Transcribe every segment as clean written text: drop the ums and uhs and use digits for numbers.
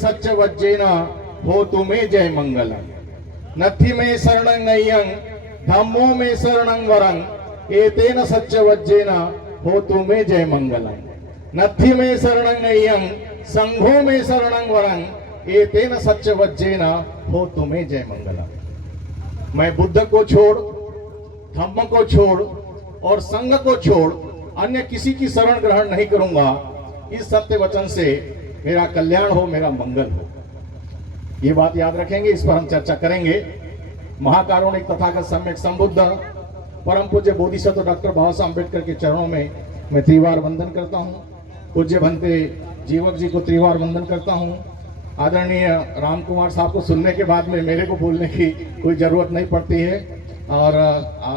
सच्च वज्जेन हो तुम्हें जय मंगल। नथि में शरणं अय्यं धम्मो में शरणं वरं एतेन सच्च वज्जेन हो तुम्हें जय मंगल। नथि में शरणं अय्यं संघो में शरणं वरं एतेन सच्च वज्जेन हो तुम्हें जय मंगल। मैं बुद्ध को छोड़, धम्म को छोड़ और संघ को छोड़ अन्य किसी की शरण ग्रहण नहीं करूंगा। इस सत्य वचन से मेरा कल्याण हो, मेरा मंगल हो। ये बात याद रखेंगे, इस पर हम चर्चा करेंगे। महाकारुणिक तथागत सम्यक संबुद्ध परम पूज्य बोधिसत्व डॉक्टर बाबा साहब अम्बेडकर के चरणों में मैं त्रिवार वंदन करता हूँ। पूज्य भंते जीवक जी को त्रिवार वंदन करता हूँ। आदरणीय राम कुमार साहब को सुनने के बाद में मेरे को बोलने की कोई जरूरत नहीं पड़ती है। और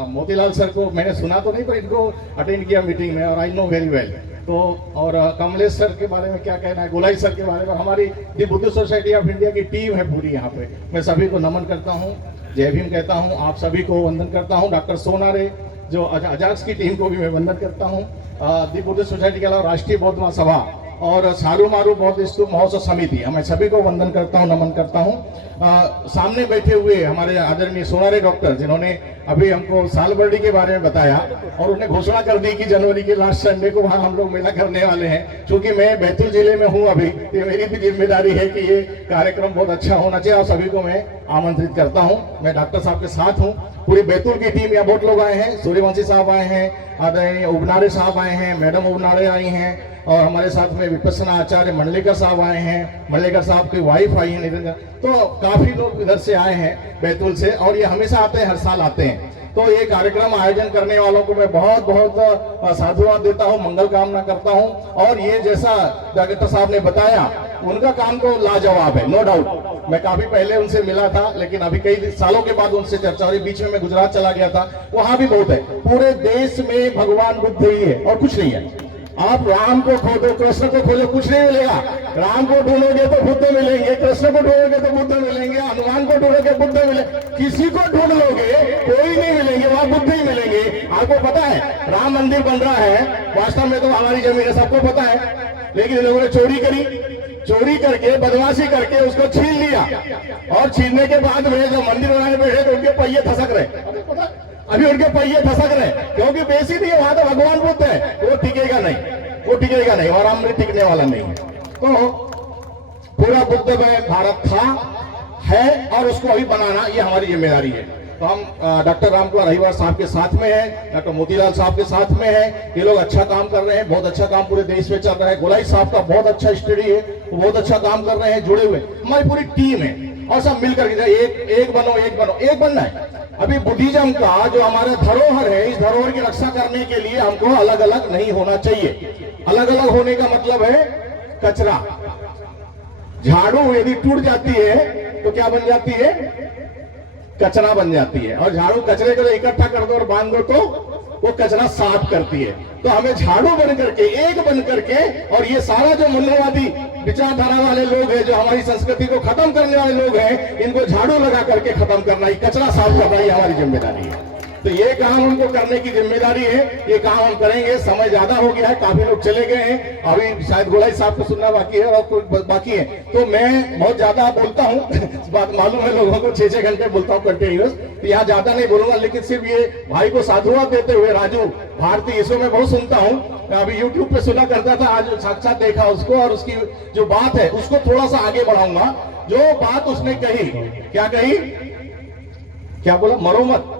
मोतीलाल सर को मैंने सुना तो नहीं, पर इनको अटेंड किया मीटिंग में और आई नो वेरी वेल। तो और कमलेश सर के बारे में क्या कहना है, गोलाई सर के बारे में। हमारी दी बुद्ध सोसाइटी ऑफ इंडिया की टीम है पूरी यहाँ पे। मैं सभी को नमन करता हूँ, जय भीम कहता हूँ। आप सभी को वंदन करता हूँ। डॉक्टर सोनारे जो अजाक्स की टीम को भी मैं वंदन करता हूँ। दी बुद्ध सोसाइटी के अलावा राष्ट्रीय बौद्ध महासभा और सारू मारू बौद्ध स्तूप महोत्सव समिति, मैं सभी को वंदन करता हूँ, नमन करता हूँ। सामने बैठे हुए हमारे आदरणीय सोनारे डॉक्टर, जिन्होंने अभी हमको साल बर्डी के बारे में बताया और उन्हें घोषणा कर दी कि जनवरी के लास्ट संडे को वहाँ हम लोग मेला करने वाले हैं। क्योंकि मैं बैतूल जिले में हूँ अभी, तो मेरी भी जिम्मेदारी है कि ये कार्यक्रम बहुत अच्छा होना चाहिए और सभी को मैं आमंत्रित करता हूँ। मैं डॉक्टर साहब के साथ हूँ। पूरी बैतूल की टीम, यहाँ बहुत लोग आए हैं। सूर्यवंशी साहब आए हैं, आदरणीय उबनारे साहब आए हैं, मैडम उबनारे आई हैं, और हमारे साथ में विपස්සना आचार्य मंडलेकर साहब आए हैं, मंडलेकर साहब की वाइफ आई है निरंजन। तो काफी लोग इधर से आए हैं बैतूल से, और ये हमेशा आते हैं, हर साल आते हैं। तो ये कार्यक्रम आयोजन करने वालों को मैं बहुत बहुत साधुवाद देता हूँ, मंगल कामना करता हूँ। और ये जैसा डॉक्टर साहब ने बताया, उनका काम तो लाजवाब है, नो डाउट। मैं काफी पहले उनसे मिला था, लेकिन अभी कई सालों के बाद उनसे चर्चा हुई। बीच में मैं गुजरात चला गया था, वहां भी बहुत है। पूरे देश में भगवान बुद्ध ही है और कुछ नहीं है। आप राम को खोजो, कृष्ण को खोजो, कुछ नहीं मिलेगा। राम को ढूंढोगे तो बुद्ध मिलेंगे, कृष्ण को ढूंढोगे तो बुद्ध मिलेंगे, हनुमान को ढूंढोगे बुद्ध मिलेंगे। किसी को ढूंढ लोगे कोई नहीं मिलेंगे, वहां बुद्ध ही मिलेंगे। आपको पता है राम मंदिर बन रहा है, वास्तव में तो हमारी जमीन है, सबको पता है। लेकिन इन लोगों ने चोरी करी, चोरी करके बदमाशी करके उसको छीन लिया, और छीनने के बाद में जो मंदिर बनाने बैठे तो उनके पहिए धसक रहे। अभी उनके पहिए धसक रहे, क्योंकि बेसी नहीं, वहां तो भगवान बुद्ध है, वो टिकेगा नहीं, वो टिकेगा नहीं, और राम टिकने वाला नहीं है। तो पूरा बुद्ध में भारत था, है, और उसको अभी बनाना ये हमारी जिम्मेदारी है। तो हम डॉक्टर राम कुमार रहीवार साहब के साथ में है, डॉक्टर मोतीलाल साहब के साथ में है। ये लोग अच्छा काम कर रहे हैं, बहुत अच्छा काम पूरे देश में चल रहा है। गोलाई साहब का बहुत अच्छा स्टडी है, वो बहुत अच्छा काम कर रहे हैं, जुड़े हुए। हमारी पूरी टीम है और सब मिलकर के एक बनो, एक बनो, एक बनना है। अभी बुद्धिज्म का जो हमारा धरोहर है, इस धरोहर की रक्षा करने के लिए हमको अलग अलग नहीं होना चाहिए। अलग अलग होने का मतलब है कचरा। झाड़ू यदि टूट जाती है तो क्या बन जाती है? कचरा बन जाती है। और झाड़ू कचरे को इकट्ठा कर दो और बांध दो तो वो कचरा साफ करती है। तो हमें झाड़ू बन करके, एक बन करके, और ये सारा जो मूल्यवादी विचारधारा वाले लोग हैं, जो हमारी संस्कृति को खत्म करने वाले लोग हैं, इनको झाड़ू लगा करके खत्म करना ही, कचरा साफ करना ही हमारी जिम्मेदारी है। तो ये काम हमको करने की जिम्मेदारी है, ये काम हम करेंगे। समय ज्यादा हो गया है, काफी लोग चले गए हैं, अभी शायद गोलाई साहब को सुनना बाकी है और कुछ बाकी है। तो मैं बहुत ज्यादा बोलता हूँ बात मालूम है लोगों को, 6-6 घंटे बोलता हूँ कंटिन्यूस, तो यहाँ ज्यादा नहीं बोलूंगा। लेकिन सिर्फ ये भाई को साधुवाद देते हुए, राजू भारती, इसको मैं बहुत सुनता हूँ, अभी यूट्यूब पे सुना करता था, आज साक्षात देखा उसको, और उसकी जो बात है उसको थोड़ा सा आगे बढ़ाऊंगा। जो बात उसने कही, क्या कही, क्या बोला? मरो मत,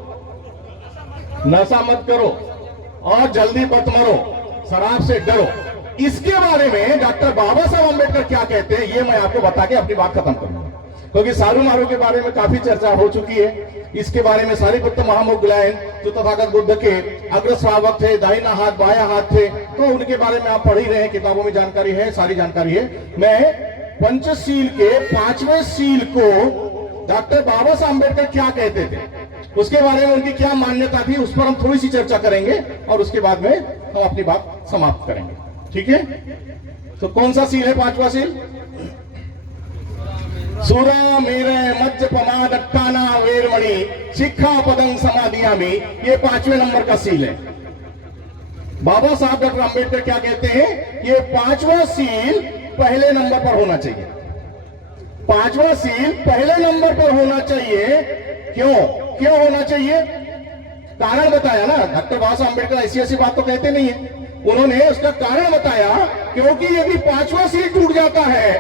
नशा मत करो और जल्दी मत मरो, शराब से डरो। इसके बारे में डॉक्टर बाबा साहब अम्बेडकर क्या कहते हैं, ये मैं आपको बता के अपनी बात खत्म करूंगा। क्योंकि सारू मारू के बारे में काफी चर्चा हो चुकी है। इसके बारे में सारिपुत्र महामुगलायन जो तथागत बुद्ध के अग्र श्रावक थे, दाहिना हाथ बाया हाथ थे, तो उनके बारे में आप पढ़ ही रहे हैं, किताबों में जानकारी है, सारी जानकारी है। मैं पंचशील के 5वें सील को डॉक्टर बाबा साहब अम्बेडकर क्या कहते थे, उसके बारे में उनकी क्या मान्यता थी, उस पर हम थोड़ी सी चर्चा करेंगे, और उसके बाद में हम अपनी बात समाप्त करेंगे। ठीक है? तो कौन सा सील है 5वां सील? सुरा मेरे मज्ज पमादट्टाना वेरमणि शिक्षा पदं समाधियामि, ये 5वें नंबर का सील है। बाबा साहब डॉक्टर अम्बेडकर क्या कहते हैं, ये 5वां सील पहले नंबर पर होना चाहिए। पांचवा सील पहले नंबर पर होना चाहिए। क्यों क्यों होना चाहिए? कारण बताया ना, डॉक्टर बाबा साहब अम्बेडकर ऐसी बात तो कहते नहीं है, उन्होंने उसका कारण बताया। क्योंकि यदि पांचवा सील टूट जाता है,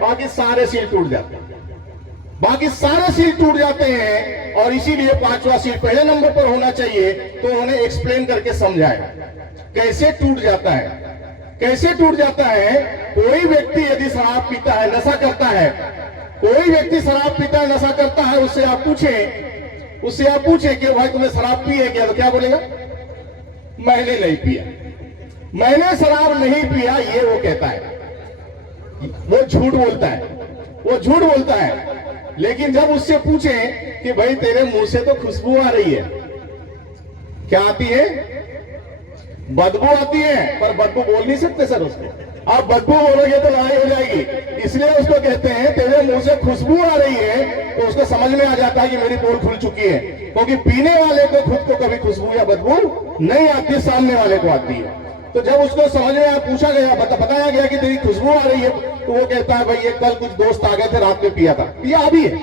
बाकी सारे सील टूट जाते हैं, बाकी सारे सील टूट जाते हैं, और इसीलिए पांचवा सील पहले नंबर पर होना चाहिए। तो उन्होंने एक्सप्लेन करके समझाया कैसे टूट जाता है। कैसे टूट जाता है? कोई व्यक्ति यदि शराब पीता है, नशा करता है, कोई व्यक्ति शराब पीता है, नशा करता है, उससे आप पूछें कि भाई तुमने शराब पी है क्या, तो क्या बोलेगा? मैंने नहीं पिया, मैंने शराब नहीं पिया, ये वो कहता है। वो झूठ बोलता है, वो झूठ बोलता है। लेकिन जब उससे पूछें कि भाई तेरे मुंह से तो खुशबू आ रही है, क्या आती है? बदबू आती है, पर बदबू बोल नहीं सकते सर उसको। आप बदबू बोलोगे तो लड़ाई हो जाएगी, इसलिए उसको कहते हैं तेरे मुंह से खुशबू आ रही है, तो उसको समझ में आ जाता है कि मेरी पोल खुल चुकी है। क्योंकि पीने वाले को खुद को कभी खुशबू या बदबू नहीं आती, सामने वाले को आती है। तो जब उसको समझ में पूछा गया, बताया गया कि तेरी खुशबू आ रही है, तो वो कहता है भाई ये कल कुछ दोस्त आ गए थे, रात में पिया था। पिया अभी है,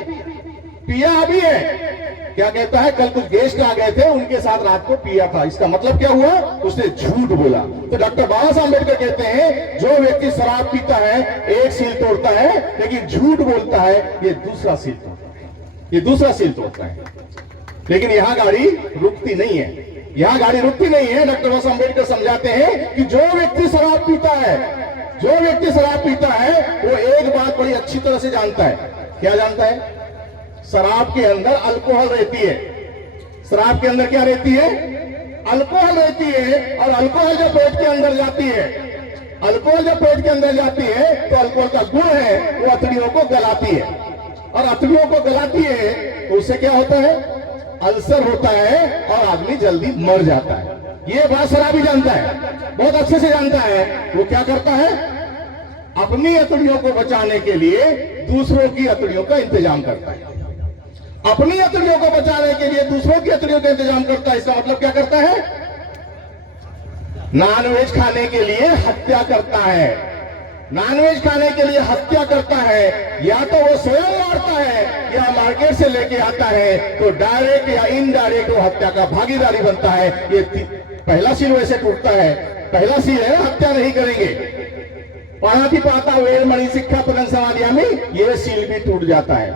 पिया अभी है। क्या कहता है? कल कुछ गेस्ट आ गए थे, उनके साथ रात को पिया था। इसका मतलब क्या हुआ? उसने झूठ बोला। तो डॉक्टर बाबा साहब अम्बेडकर कहते हैं जो व्यक्ति शराब पीता है एक सील तोड़ता है, लेकिन झूठ बोलता है ये दूसरा सील तोड़ता है, ये दूसरा सील तोड़ता है। लेकिन यहां गाड़ी रुकती नहीं है, यहां गाड़ी रुकती नहीं है। डॉक्टर बाबा साहब अम्बेडकर समझाते हैं कि जो व्यक्ति शराब पीता है, जो व्यक्ति शराब पीता है, वो एक बात बड़ी अच्छी तरह से जानता है। क्या जानता है? शराब के अंदर अल्कोहल रहती है। शराब के अंदर क्या रहती है? अल्कोहल रहती है। और अल्कोहल जब पेट के अंदर जाती है, अल्कोहल जब पेट के अंदर जाती है, तो अल्कोहल का गुण है वो अतड़ियों को गलाती है, और अतड़ियों को गलाती है तो उससे क्या होता है? अल्सर होता है, और आदमी जल्दी मर जाता है। ये बात शराबी जानता है, बहुत अच्छे से जानता है। वो क्या करता है? अपनी अतड़ियों को बचाने के लिए दूसरों की अतड़ियों का इंतजाम करता है, अपनी अतड़ियों को बचाने के लिए दूसरों की अतड़ियों का इंतजाम करता है। इसका मतलब क्या करता है? नॉनवेज खाने के लिए हत्या करता है, नॉनवेज खाने के लिए हत्या करता है। या तो वो स्वयं मारता है, या मार्केट से लेके आता है, तो डायरेक्ट या इनडायरेक्ट वो हत्या का भागीदारी बनता है। ये पहला सील वैसे टूटता है। पहला सील है हत्या नहीं करेंगे, पाणाति पाता वेल मणि शिक्षा पदन समाधियामी, ये सील भी टूट जाता है।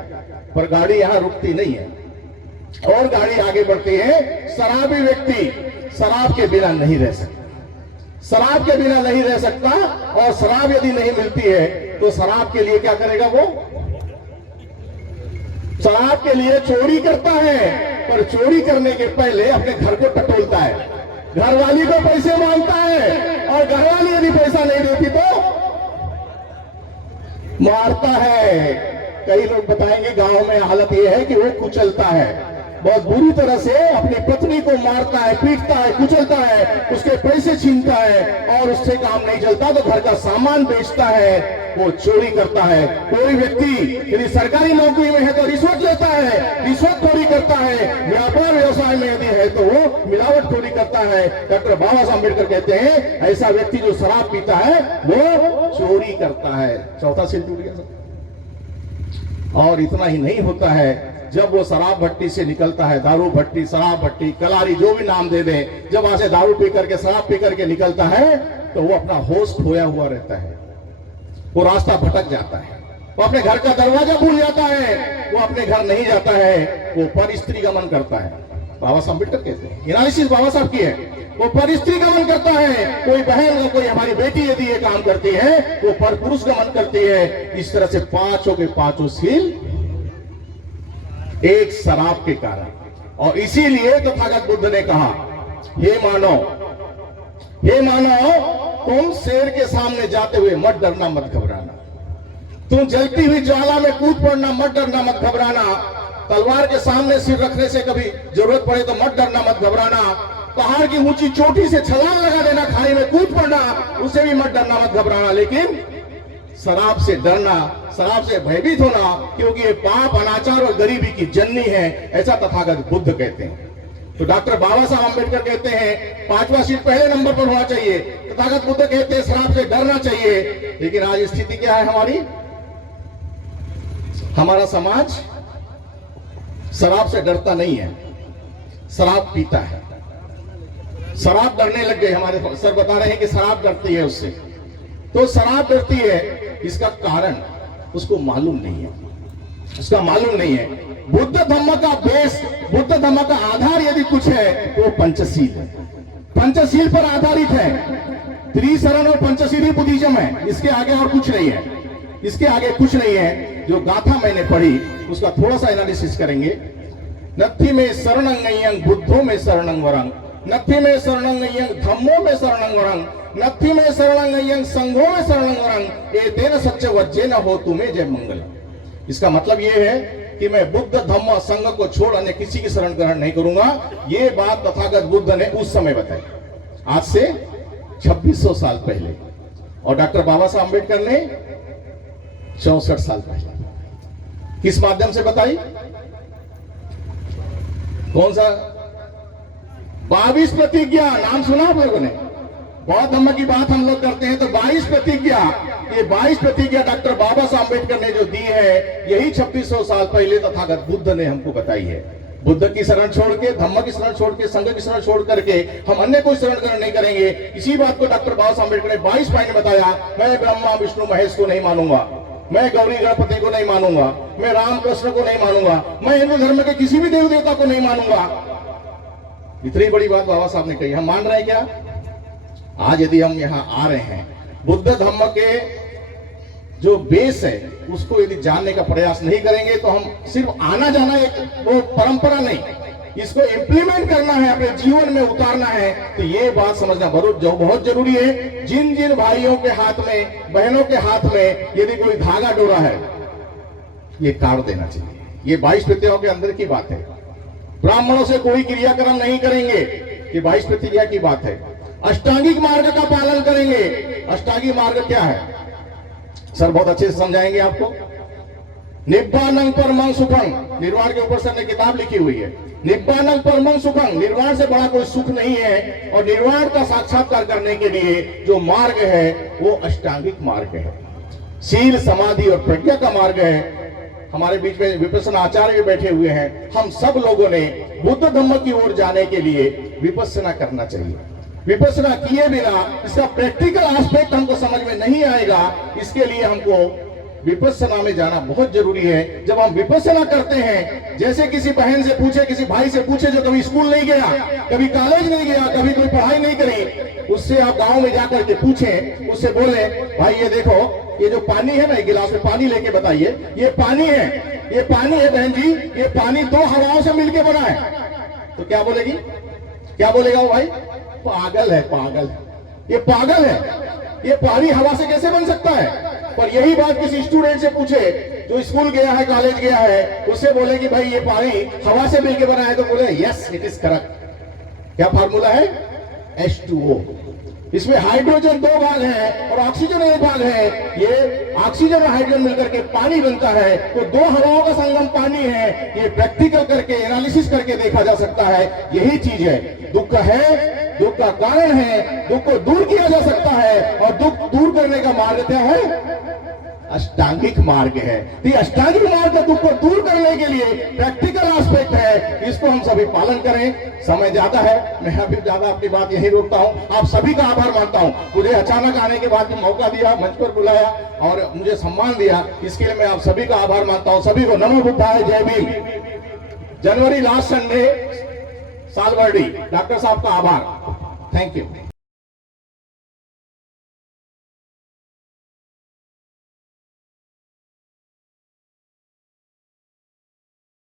पर गाड़ी यहां रुकती नहीं है, और गाड़ी आगे बढ़ती है। शराबी व्यक्ति शराब के बिना नहीं रह सकता, शराब के बिना नहीं रह सकता। और शराब यदि नहीं मिलती है तो शराब के लिए क्या करेगा? वो शराब के लिए चोरी करता है, पर चोरी करने के पहले अपने घर को टटोलता है, घरवाली को पैसे मांगता है, और घरवाली यदि पैसा नहीं देती तो मारता है। कई लोग बताएंगे गांव में हालत यह है कि वो कुचलता है, बहुत बुरी तरह से अपनी पत्नी को मारता है, पीटता है, कुचलता है, उसके पैसे छीनता है, और उससे काम नहीं चलता तो घर का सामान बेचता है, वो चोरी करता है। कोई व्यक्ति यदि सरकारी नौकरी में है तो रिश्वत लेता है, रिश्वतखोरी करता है। व्यापार व्यवसाय में यदि है तो वो मिलावटखोरी करता है। डॉक्टर बाबा साहब अम्बेडकर कहते हैं ऐसा व्यक्ति जो शराब पीता है वो चोरी करता है। चौथा सील टूट गया सर। और इतना ही नहीं होता है, जब वो शराब भट्टी से निकलता है, दारू भट्टी, शराब भट्टी, कलारी, जो भी नाम दे दे, जब वहां से दारू पी करके, शराब पी करके निकलता है, तो वो अपना होश खोया हुआ रहता है, वो रास्ता भटक जाता है, वो अपने घर का दरवाजा भूल जाता है, वो अपने घर नहीं जाता है, वो पर स्त्री गमन करता है। बाबा साहब अम्बेडकर कहते हैं, एनालिसिस बाबा साहब की है, वो पर स्त्री गमन करता है। कोई बहन, कोई हमारी बेटी यदि ये काम करती है, वो पर पुरुष गमन करती है। इस तरह से पांचों के पांचों सील एक शराब के कारण। और इसीलिए तो तथागत बुद्ध ने कहा, हे मानव, हे मानव, तुम शेर के सामने जाते हुए मत डरना, मत घबराना, तुम जलती हुई ज्वाला में कूद पड़ना, मत डरना, मत घबराना, तलवार के सामने सिर रखने से कभी जरूरत पड़े तो मत डरना, मत घबराना, पहाड़ की ऊंची चोटी से छलांग लगा देना, खाई में कूद पड़ना, उसे भी मत डरना, मत घबराना। लेकिन शराब से डरना, शराब से भयभीत होना, क्योंकि ये पाप, अनाचार और गरीबी की जननी है, ऐसा तथागत बुद्ध कहते हैं। तो डॉक्टर बाबा साहब अम्बेडकर कहते हैं पांचवा सील पहले नंबर पर होना चाहिए। तथागत बुद्ध कहते हैं शराब से डरना चाहिए। लेकिन आज स्थिति क्या है हमारी? हमारा समाज शराब से डरता नहीं है, शराब पीता है। शराब डरने लग गए, हमारे सर बता रहे हैं कि शराब डरती है उससे। तो शराब डरती है, इसका कारण उसको मालूम नहीं है, उसका मालूम नहीं है। बुद्ध धम्म का बेस, बुद्ध धम्म का आधार यदि कुछ है तो पंचशील है, पंचशील पर आधारित है। त्रिशरण और पंचशील बुद्धिज्म है, इसके आगे और कुछ नहीं है, इसके आगे कुछ नहीं है। जो गाथा मैंने पढ़ी उसका थोड़ा सा एनालिसिस करेंगे। नत्थि में शरणं अय्यं बुद्धो में शरणं वरं, नत्थि में शरणं अय्यं धम्मो में शरणं वरं, नत्थि में शरणं अय्यं संघो में शरणं वरं, एतेन सच्च वज्जेन होतु मे जय मंगल। इसका मतलब यह है कि मैं बुद्ध धम्म संघ को छोड़ अन्य किसी की शरण ग्रहण नहीं करूंगा। ये बात तथागत बुद्ध ने उस समय बताई, आज से 2600 साल पहले, और डॉक्टर बाबा साहब अम्बेडकर ने 64 साल पहले। किस माध्यम से बताई? कौन सा? 22 प्रतिज्ञा, नाम सुना आप लोगों ने? बौद्ध धर्म की बात हम लोग करते हैं तो 22 प्रतिज्ञा, ये 22 प्रतिज्ञा डॉक्टर बाबा साहब अम्बेडकर ने जो दी है, यही 2600 साल पहले तथागत बुद्ध ने हमको बताई है। बुद्ध की शरण छोड़ के, धम्म की शरण छोड़ के, संघ की शरण छोड़ करके हम अन्य कोई शरण ग्रहण नहीं करेंगे। इसी बात को डॉक्टर बाबा साहब अम्बेडकर ने 22 पॉइंट बताया। मैं ब्रह्मा विष्णु महेश को नहीं मानूंगा, मैं गौरी गणपति को नहीं मानूंगा, मैं राम कृष्ण को नहीं मानूंगा, मैं हिंदू धर्म के किसी भी देव देवता को नहीं मानूंगा। इतनी बड़ी बात बाबा साहब ने कही, हम मान रहे हैं क्या? आज यदि हम यहां आ रहे हैं, बुद्ध धम्म के जो बेस है उसको यदि जानने का प्रयास नहीं करेंगे तो हम सिर्फ आना जाना एक वो परंपरा नहीं, इसको इंप्लीमेंट करना है, अपने जीवन में उतारना है। तो ये बात समझना बहुत जरूरी है। जिन जिन भाइयों के हाथ में, बहनों के हाथ में यदि कोई धागा डोरा है, ये काट देना चाहिए। ये 22 प्रतिज्ञाओं के अंदर की बात है। ब्राह्मणों से कोई क्रियाक्रम नहीं करेंगे, ये 22 प्रतिज्ञा की बात है। अष्टांगिक मार्ग का पालन करेंगे। अष्टांगिक मार्ग क्या है सर? बहुत अच्छे से समझाएंगे आपको। निब्बानं परमं सुखं, निर्वाण के ऊपर सर ने किताब लिखी हुई है। निब्बानं परमं सुखं, निर्वाण से बड़ा कोई सुख नहीं है। और निर्वाण का साक्षात्कार करने के लिए जो मार्ग है वो अष्टांगिक मार्ग है, शील समाधि और प्रज्ञा का मार्ग है। हमारे बीच में विपස්සना आचार्य बैठे हुए हैं। हम सब लोगों ने बुद्ध धम्म की ओर जाने के लिए विपස්සना करना चाहिए। विपස්සना किए बिना इसका प्रैक्टिकल एस्पेक्ट हमको समझ में नहीं आएगा। इसके लिए हमको विपස්සना में जाना बहुत जरूरी है। जब हम विपස්සना करते हैं, जैसे किसी बहन से पूछे, किसी भाई से पूछे जो कभी स्कूल नहीं गया, कभी कॉलेज नहीं गया, कभी कोई पढ़ाई नहीं करी, उससे आप गांव में जाकर के पूछें, उससे बोले भाई ये देखो, ये जो पानी है ना, एक गिलास में पानी लेके बताइए, ये पानी है, ये पानी है बहन जी, ये पानी 2 हवाओं से मिलकर बना है। तो क्या बोलेगी? क्या बोलेगा वो भाई? पागल है, पागल, ये पागल है, ये पानी हवा से कैसे बन सकता है? पर यही बात किसी स्टूडेंट से पूछे जो स्कूल गया है, कॉलेज गया है, उससे बोले कि भाई ये पानी हवा से मिलकर बना है, तो बोले यस इट इज करेक्ट। क्या फार्मूला है? H2O। इसमें हाइड्रोजन 2 भाग है और ऑक्सीजन 1 भाग है। ये ऑक्सीजन और हाइड्रोजन मिलकर के पानी बनता है, तो 2 हवाओं का संगम पानी है। ये प्रैक्टिकल करके, एनालिसिस करके देखा जा सकता है। यही चीज है, दुख है, दुख का कारण है, दुख को दूर किया जा सकता है। और दुख दूर करने का मार्ग क्या है? अष्टांगिक मार्ग है। तो अष्टांगिक मार्ग दुख को दूर करने के लिए प्रैक्टिकल एस्पेक्ट है, इसको हम सभी पालन करें। समय ज्यादा है, मैं अभी ज्यादा अपनी बात यही रोकता हूं। आप सभी का आभार मानता हूं। मुझे अचानक आने के बाद मौका दिया, मंच पर बुलाया और मुझे सम्मान दिया, इसके लिए मैं आप सभी का आभार मानता हूं। सभी को नमो बुद्धाय, जय भीम। जनवरी लास्ट संडे सालवर्डी, डॉक्टर साहब का आभार। Thank you.